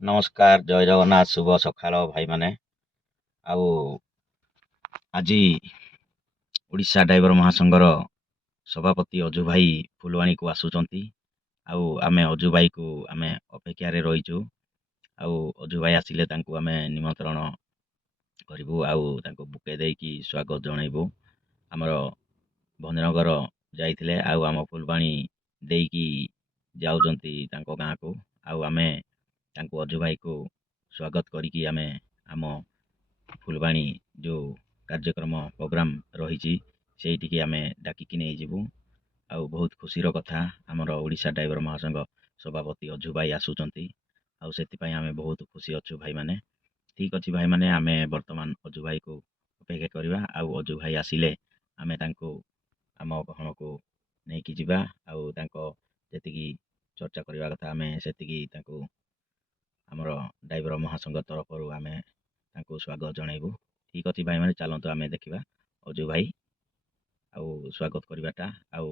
ନମସ୍କାର, ଜୟ ଜଗନ୍ନାଥ, ଶୁଭ ସକାଳ ଭାଇମାନେ। ଆଉ ଆଜି ଓଡ଼ିଶା ଡ୍ରାଇଭର ମହାସଂଘର ସଭାପତି ଅଜୁ ଭାଇ ଫୁଲବାଣୀକୁ ଆସୁଛନ୍ତି। ଆଉ ଆମେ ଅଜୁ ଭାଇକୁ ଆମେ ଅପେକ୍ଷାରେ ରହିଛୁ। ଆଉ ଅଜୁ ଭାଇ ଆସିଲେ ତାଙ୍କୁ ଆମେ ନିମନ୍ତ୍ରଣ କରିବୁ ଆଉ ତାଙ୍କୁ ବୁକେ ଦେଇକି ସ୍ୱାଗତ ଜଣାଇବୁ। ଆମର ଭଞ୍ଜନଗର ଯାଇଥିଲେ ଆଉ ଆମ ଫୁଲବାଣୀ ଦେଇକି ଯାଉଛନ୍ତି ତାଙ୍କ ଗାଁକୁ। ଆଉ ଆମେ ତାଙ୍କୁ ଅଜୁ ଭାଇକୁ ସ୍ୱାଗତ କରିକି ଆମେ ଆମ ଫୁଲବାଣୀ ଯେଉଁ କାର୍ଯ୍ୟକ୍ରମ ପ୍ରୋଗ୍ରାମ ରହିଛି ସେଇଠିକି ଆମେ ଡାକିକି ନେଇଯିବୁ। ଆଉ ବହୁତ ଖୁସିର କଥା, ଆମର ଓଡ଼ିଶା ଡ୍ରାଇଭର ମହାସଂଘ ସଭାପତି ଅଜୁ ଭାଇ ଆସୁଛନ୍ତି। ଆଉ ସେଥିପାଇଁ ଆମେ ବହୁତ ଖୁସି ଅଛୁ ଭାଇମାନେ। ଠିକ୍ ଅଛି ଭାଇମାନେ, ଆମେ ବର୍ତ୍ତମାନ ଅଜୁ ଭାଇକୁ ଅପେକ୍ଷା କରିବା। ଆଉ ଅଜୁ ଭାଇ ଆସିଲେ ଆମେ ତାଙ୍କୁ ଆମ ଗହଣକୁ ନେଇକି ଯିବା। ଆଉ ତାଙ୍କ ଯେତିକି ଚର୍ଚ୍ଚା କରିବା କଥା ଆମେ ସେତିକି ତାଙ୍କୁ ଆମର ଡ୍ରାଇଭର ମହାସଂଘ ତରଫରୁ ଆମେ ତାଙ୍କୁ ସ୍ୱାଗତ ଜଣାଇବୁ। ଠିକ୍ ଅଛି ଭାଇମାନେ, ଚାଲନ୍ତୁ ଆମେ ଦେଖିବା ଅଜୁ ଭାଇ ଆଉ ସ୍ୱାଗତ କରିବାଟା ଆଉ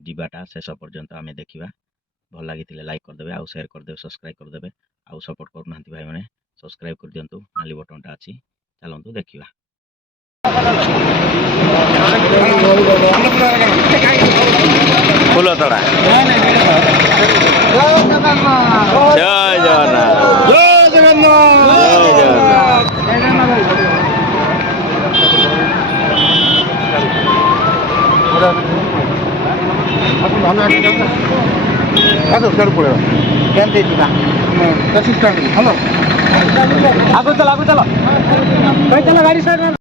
ଯିବାଟା ଶେଷ ପର୍ଯ୍ୟନ୍ତ ଆମେ ଦେଖିବା। ଭଲ ଲାଗିଥିଲେ ଲାଇକ୍ କରିଦେବେ, ଆଉ ସେୟାର କରିଦେବେ, ସବସ୍କ୍ରାଇବ୍ କରିଦେବେ। ଆଉ ସପୋର୍ଟ କରୁନାହାନ୍ତି ଭାଇମାନେ, ସବସ୍କ୍ରାଇବ୍ କରିଦିଅନ୍ତୁ, ନାଲି ବଟନଟା ଅଛି। ଚାଲନ୍ତୁ ଦେଖିବା। ଫୁଲତଡ଼ା। ଜୟ ଜଗନ୍ନାଥ। ଜୟ ଜଗନ୍ନାଥ। ଜୟ ଗାଡ଼ି ସାଇଡ୍।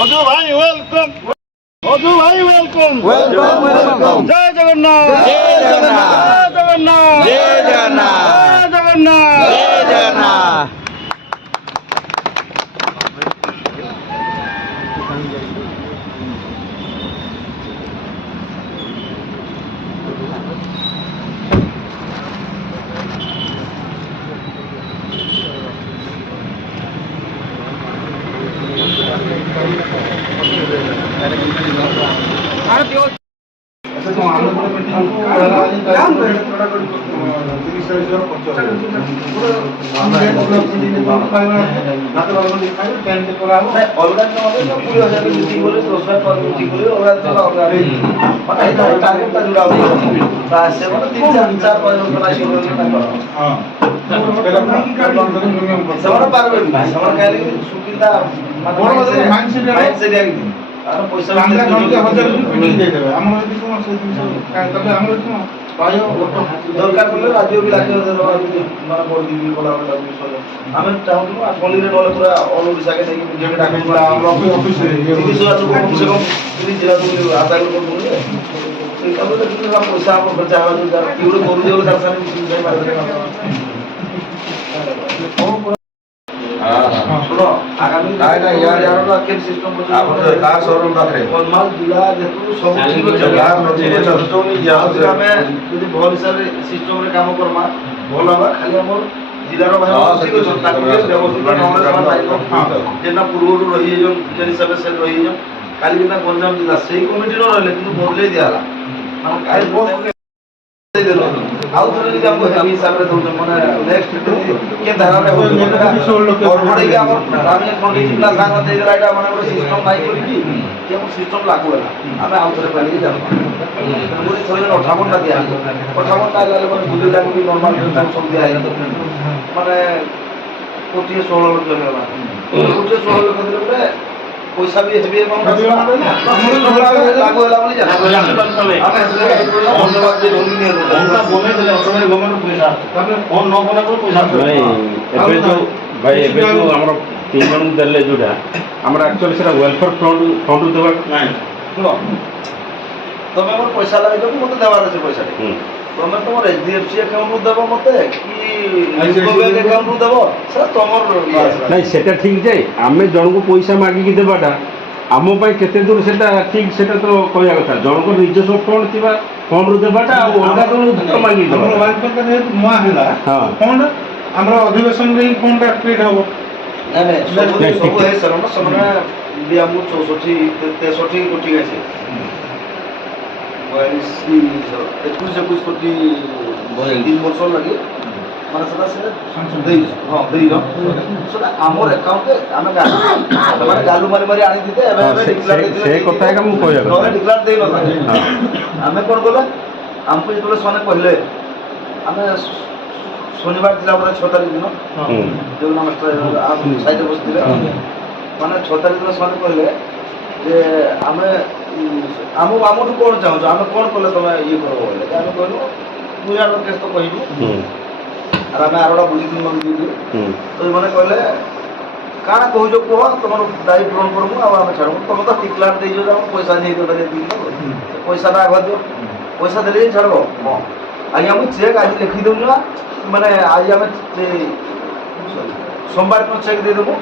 অজু ভাই ওয়েলকাম, অজু ভাই ওয়েলকাম, ওয়েলকাম, ওয়েলকাম। জয় জগন্নাথ, জয় জগন্নাথ, জয় জগন্নাথ, জয় জগন্নাথ, জয় জগন্নাথ। জয় জগন্নাথ। ଦରକାର ପଡ଼ିଲେ ରାଜ୍ୟ ବି ଲାଗିବ ମାନେ ବଡ଼ ଦିଦି କଲା ଆମେ ଚାହୁଁଛୁ ଆଠମଲ୍ଲିରେ ନହେଲେ ପୁରା ଅଲ୍ ଓଡ଼ିଶାକେ ନେଇକି ବିଜେପି ଡାକୁଛୁ ଅଫିସରେ ଜିଲ୍ଲା ଆଦାୟ କରୁଛନ୍ତି। ସେଇ କାମରେ ପଇସା ଆମର ଖର୍ଚ୍ଚ ହେବା କିଏ ଗୋଟେ କରୁଛି ବୋଲି ତାର ସାଙ୍ଗେ ଶୁଣ ଆଗାମୀ ସିଷ୍ଟମ କନ୍ଧମାଳ ଜିଲ୍ଲା ଯେହେତୁ ସବୁ ଠିକ ଅଛି ଆମେ ଯଦି ଭଲ ହିସାବରେ ସିଷ୍ଟମରେ କାମ କର୍ମା ଭଲ ହେବା। ଖାଲି ଆମର ଜିଲ୍ଲାର ଭାଇ ଠିକ ଅଛନ୍ତି ତାକୁ ଯେନା ପୂର୍ବରୁ ରହିଯାଇଛନ୍ ଟିଚର ହିସାବରେ ସେ ରହିଯାଇଛନ୍। କାଲି ଯେନା ଗଞ୍ଜାମ ଜିଲ୍ଲା ସେଇ କମିଟିର ରହିଲେ କିନ୍ତୁ ବଦଲେଇ ଦିଆହେଲା ଆଉ ଥରେ ଯଦି ଆମକୁ ହେଭି ହିସାବରେ ଦଉଛନ୍ ମାନେ ନେକ୍ସଟ କେ ଧାରାରେ ବଢ଼େଇକି ଆମର ଆମେ ଖଣ୍ଡି ଜିଲ୍ଲା ସାଙ୍ଗ ଦେଇଦେଲା ଏଇଟା ମାନେ ଗୋଟେ ସିଷ୍ଟମ ନାହିଁ କରିକି କି ଆମ ସିଷ୍ଟମ ଲାଗୁ ହେଲା ଆମେ ଆଉ ଥରେ ପାଇକି ଯାଉ ପୁଣି ଥରେ 58ଟା ଦିଆହେବ 58ଟା ହେଲେ ମାନେ ବୁଝିଲାକୁ ବି ନର୍ମାଲ ସବୁ ଦିଆହେଇଛି ମାନେ କୋଟିଏ 16 ଲକ୍ଷ ହେଇଗଲା। କୋଟିଏ 16 ଲକ୍ଷ ଦେଲେ ପରେ ପଇସା ବି ହେବି ଏବଂ ଲାଗୁ ହେଲା ବୋଲି ଭାଇ ଏବେ ଯୋଉ ଆମର 3 ଜଣଙ୍କୁ ଦେଲେ ଯୋଉଟା ଆମର ଆକ୍ଚୁଆଲି ସେଟା ୱେଲଫେୟାର ଫଣ୍ଡରୁ ଦେବା ନାହିଁ। ଶୁଣ ତମେ ମୋର ପଇସା ଲଗେଇଦେବ ମୋତେ ଦେବାର ଅଛି ପଇସାଟା। ତମେ ତମର HDFC ଆକାଉଣ୍ଟରୁ ଦେବ ମୋତେ କି ୟୁକୋ ବ୍ୟାଙ୍କ ଆକାଉଣ୍ଟରୁ ଦେବ ସେଟା ତମର ନାଇଁ ସେଟା ଠିକ୍ ଯେ ଆମେ ଜଣଙ୍କୁ ପଇସା ମାଗିକି ଦେବାଟା ଆମ ପାଇଁ କେତେ ଦୂର ସେଟା ଠିକ୍ ସେଟା ତ କହିବା କଥା। ଜଣଙ୍କ ନିଜସ୍ୱ ଫଣ୍ଡ ଥିବା ଫଣ୍ଡରୁ ଦେବାଟା ଆଉ ଅଲଗା ଜଣଙ୍କୁ ମାଗିକି ଦେବା ନୂଆ ହେଲା ଫଣ୍ଡ ଆମର ଅଧିବେଶନରେ ହିଁ ଫଣ୍ଡଟା କ୍ରିଏଟ୍ ହବ। ନାଇଁ ନାଇଁ ସବୁ ହେଇସାରିଲା ସେମାନେ ବି ଆମକୁ 63 କୋଟି ଅଛି 21 କୋଟି 3 ବର୍ଷ ଲାଗି ମାନେ ସେଟା ଦେଇର ସେଟା ଆମର ଆକାଉଣ୍ଟରେ ଆମେ ସେମାନେ ଗାଲୁ ମାରି ମାରି ଆଣିଥିଲେ ଏବେ ସେ କଥା ଏକା ମୁଁ କହିବା କଥା ଡିକ୍ଲାର ଦେଇନଥାଏ। ଆମେ କ'ଣ କଲେ ଆମକୁ ଯେତେବେଳେ ସେମାନେ କହିଲେ ଆମେ ଶନିବାର ଥିଲା ପରେ 6 ତାରିଖ ଦିନ ଯେଉଁ ସାଇଡ଼ରେ ବସିଥିଲେ ମାନେ 6 ତାରିଖ ଦିନ ସେମାନେ କହିଲେ ଯେ ଆମେ ଆମଠୁ କ'ଣ ଚାହୁଁଛୁ ଆମେ କ'ଣ କଲେ ତମେ ଇଏ କରିବ ବୋଲେ ଆମେ କହିଲୁ 2000 କେସ୍ ତ କହିବୁ আর আমি আরোটা বুঝিଥିଲି মন্দিরে তো মানে কইলে কাଣା কହୁଛ କୁହ ତମର ଦାୟୀ ପୂରଣ କରିବୁ ଆଉ ଆମେ ଛାଡ଼ୁ ତମେ ତ ଟିକ୍ଲାର ଦେଇଛ ଯେ ଆମେ ପଇସା ଦେଇଦେବ ପଇସାଟା ଆଗ ଦିଅ ପଇସା ଦେଲେ ହିଁ ଛାଡ଼ିବ ଆଜ୍ଞା ମୁଁ ଚେକ୍ ଆଜି ଲେଖିଦେଉଛୁ ନା ମାନେ ଆଜି ଆମେ সোমবার দিন চেক ଦେଇଦେବୁ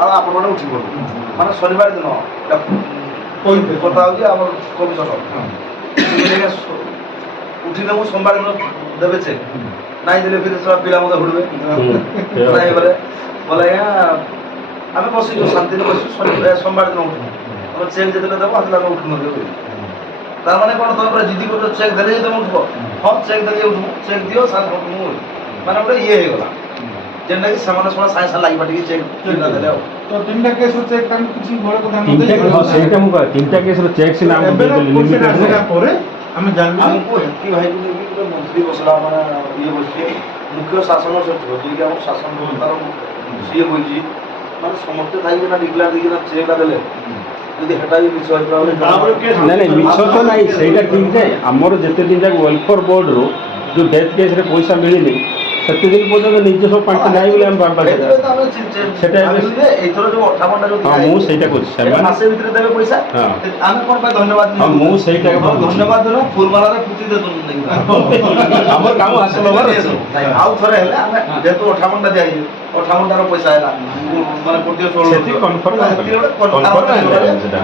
ଆଉ ଆପଣମାନେ ଉଠି ପଡ଼ିବୁ ମାନେ ଶନିବାର ଦିନ କଥା ହେଉଛି ଆମର କମିଶନ ଉଠିଦେବୁ সোমবার ଦିନ ଦେବେ ଚେକ୍ ନାଇଁ ଦେଲେ ଫିର ସବୁ ପିଲା ମୋତେ ହୁଡ଼ିବେ ନାଇଁ ବୋଲେ ଆଜ୍ଞା ଆମେ ବସିଛୁ ଶାନ୍ତିରେ ବସିଛୁ সোমবার ଦିନ ଉଠିବୁ ଆମେ ଚେକ୍ ଯେତେବେଳେ ଦେବ ଆସିଲେ ଆମେ ଉଠୁ ନଦେବୁ ତାର ମାନେ କ'ଣ ତମେ ପୁରା ଜିଦି କରୁଛ ଚେକ୍ ଦେଲେ ହିଁ ତମେ ଉଠିବ ହଁ ଚେକ୍ ଦେଲେ ଉଠିବୁ ଚେକ୍ ଦିଅ ସାର୍ ମୁଁ ମାନେ ଗୋଟେ ଇଏ ହେଇଗଲା ଯେନ୍ଟାକି ସେମାନେ ଶୁଣା ସାଙ୍ଗେ ସାଙ୍ଗେ ଲାଗିବା ଟିକେ ଚେକ୍ ଦେଲେ ଆଉ ତ 3ଟା କେସ୍ର ଚେକ୍ ଆମେ କିଛି ବଡ଼ କଥା ସେଇଟା ମୁଁ 3ଟା କେସ୍ର ଚେକ୍ ସିନା ପରେ ଆମେ ଜାଣିଲୁ ଆମକୁ ହେତି ଭାଇକୁ ନେଇକି ଗୋଟେ ମନ୍ତ୍ରୀ ବସିଲା ମାନେ ଇଏ ବସିଲେ ମୁଖ୍ୟ ଶାସନ ସଚିବ ଯିଏକି ଆମ ଶାସନ ବ୍ୟବସ୍ଥାର ସିଏ ବସିଛି ମାନେ ସମସ୍ତେ ଥାଇକି ନା ଡିକ୍ଲାର ଦେଇକିନା ଚେକ୍ଟା ଦେଲେ ଯଦି ହେଟା ବି ମିଛ ହେଇଥିଲା ନାଇଁ ନାଇଁ ମିଛ ତ ନାହିଁ ସେଇଟା ଠିକ୍ ଯେ ଆମର ଯେତେ ଦିନ ଯାକ ୱେଲଫେୟାର ବୋର୍ଡରୁ ଯେଉଁ ଡେଥ୍ କେସ୍ରେ ପଇସା ମିଳିନି ସେତେ ଦିନ ପର୍ଯ୍ୟନ୍ତ ନିଜସ୍ୱ ପାଣ୍ଠି ନାହିଁ ବୋଲି ଆମେ ଭାବିବା ସେଟା ଏଇଥର ଯୋଉ 58ଟା ଯୋଉ ହଁ ମୁଁ ସେଇଟା କହୁଛି ସେମାନେ ମାସେ ଭିତରେ ଦେବେ ପଇସା ଆମେ କ'ଣ ପାଇଁ ଧନ୍ୟବାଦ ହଁ ମୁଁ ସେଇଟା ଧନ୍ୟବାଦ ଦେଲୁ ଫୁଲମାଳାରେ ପୁତି ଦେଉଛୁ ଆମର କାମ ହାସଲ ହବାର ଅଛି ଆଉ ଥରେ ହେଲେ ଆମେ ଯେହେତୁ 58ଟା ଦିଆହେଇଛି 58ଟାର ପଇସା ହେଲା ମାନେ କୋଟିଏ 16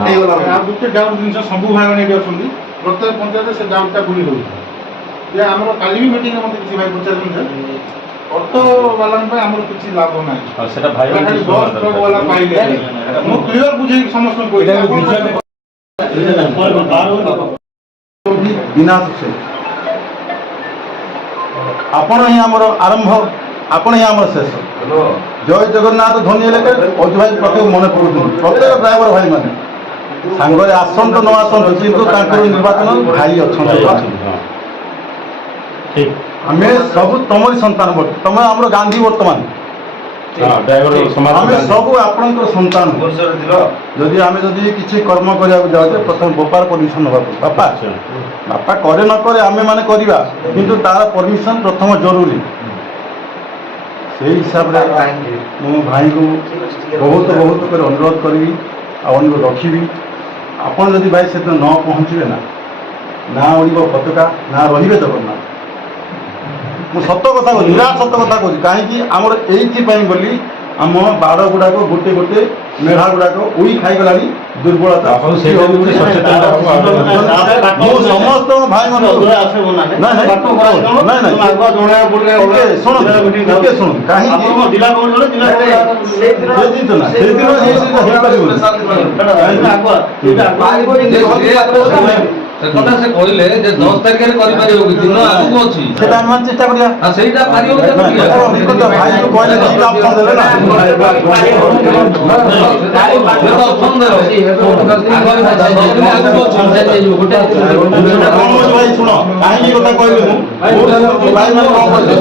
ହେଇଗଲା। ଆଉ ଗୋଟେ ଡାଉଟ୍ ଜିନିଷ ସବୁ ଭାଇମାନେ ଏଠି ଅଛନ୍ତି ପ୍ରତ୍ୟେକ ପଞ୍ଚାୟତରେ ସେ ଡାଉଟ୍ଟା ଭୁଲି ରହୁଛି ଯେ ଆମର କାଲି ବି ମିଟିଂରେ ମୋତେ କିଛି ଭାଇ ପଚାରୁଛନ୍ତି ଯେ ଅଟୋବାଲାଙ୍କ ପାଇଁ ଆମର କିଛି ଲାଭ ନାହିଁ ସେଟା ଭାଇ ବସ୍ ଟ୍ରକ୍ ବାଲା ପାଇଲେ ମୁଁ କ୍ଲିୟର ବୁଝେଇକି ସମସ୍ତଙ୍କୁ ବିନାଶ ସେ ଆପଣ ହିଁ ଆମର ଆରମ୍ଭ ଆପଣ ହିଁ ଆମର ଶେଷ ଜୟ ଜଗନ୍ନାଥ ଧ୍ୱନି ହେଲେ ଅଜୁ ଭାଇ ପ୍ରତ୍ୟେକ ମନେ ପଡ଼ୁଛନ୍ତି ପ୍ରତ୍ୟେକ ଡ୍ରାଇଭର ଭାଇମାନେ ସାଙ୍ଗରେ ଆସନ୍ତୁ ନ ଆସନ୍ତୁ କିନ୍ତୁ ତାଙ୍କର ନିର୍ବାଚନ ଭାଇ ଅଛନ୍ତି ଆମେ ସବୁ ତମରି ସନ୍ତାନ ତମେ ଆମର ଗାନ୍ଧୀ ବର୍ତ୍ତମାନ ଆମେ ସବୁ ଆପଣଙ୍କର ସନ୍ତାନ ଯଦି ଆମେ ଯଦି କିଛି କର୍ମ କରିବାକୁ ଯାଉଛେ ପ୍ରଥମେ ବାପାର ପରମିଶନ ନେବାକୁ ବାପା ବାପା କରେ ନ କରେ ଆମେ ମାନେ କରିବା କିନ୍ତୁ ତାର ପରମିଶନ ପ୍ରଥମ ଜରୁରୀ ସେଇ ହିସାବରେ ମୁଁ ଭାଇଙ୍କୁ ବହୁତ ବହୁତ କରି ଅନୁରୋଧ କରିବି ଆଉ ଅନୁରୋଧ ରଖିବି ଆପଣ ଯଦି ଭାଇ ସେଦିନ ନ ପହଞ୍ଚିବେ ନା ଉଡ଼ିବ ପତାକା ନା ରହିବେ ଜଗନ୍ନାଥ ମୁଁ ସତ କଥା କହୁଛି ନିରାଟ ସତ କଥା କହୁଛି କାହିଁକି ଆମର ଏଇଥିପାଇଁ ବୋଲି ଆମ ବାଡ଼ ଗୁଡ଼ାକ ଗୋଟେ ଗୋଟେ ମେଢ଼ା ଗୁଡ଼ାକ ଉଇ ଖାଇଗଲାଣି ଦୁର୍ବଳତା ମୁଁ ସମସ୍ତ ଭାଇମାନଙ୍କୁ ଶୁଣନ୍ତୁ କାହିଁକି କଥା ସେ କହିଲେ ଯେ 10 ତାରିଖରେ କରିପାରିବ କି ଦିନ ଆଗକୁ ଅଛି সেটা আমি মানে চেষ্টা করিয়া ଆଉ ସେଇଟା ପାରିବ କି ভাই যে কইলে দিটা অপশন দেলে না ଅପସନ୍ ଦେବ ভাই শুনো কাহিনী কথা কইলে ভাই মানে কম করছে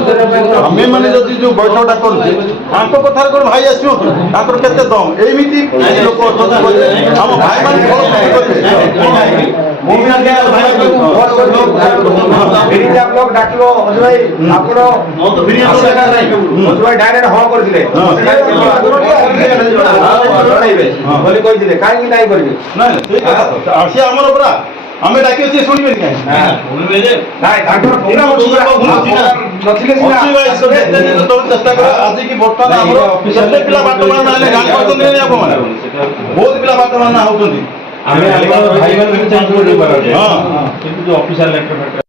আমি মানে যদি যে বৈঠকটা করছি তাଙ୍କ কথার কোন ভাই আসিও তাଙ୍କର কেতে দম এইমিতি লোক অଛନ୍ତି বলে ଆମ ভাই মানে বড় করবে ব্লক ডাকিব অজয় ଆପଣ ଅଜୟ ଡାଇରେକ୍ଟ ହଁ କରିଥିଲେ ଜଣେଇବେ ବୋଲି କହିଥିଲେ କାହିଁକି ନାଇଁ କରିବେ না সেই কথা তো আসি আমার পুরা আমি ডাকি সে শুনবেন কাই ନାଇଁ ତାଙ୍କର ପୁରା ନଥିଲେ ସିନା চেষ্টা করে আজি কি বর্তমান আমার কেতে পিলা বাটমান নালে গান করতেন না আপন মানে বহুত পিলা বাটমান না হউଛନ୍ତି ଆମେ ଆମର ଭାଇମାନଙ୍କୁ ଚେଞ୍ଜ କରିଦେଇପାରନ୍ତି ହଁ କିନ୍ତୁ ଯୋଉ ଅଫିସିଆଲ ଲେଟର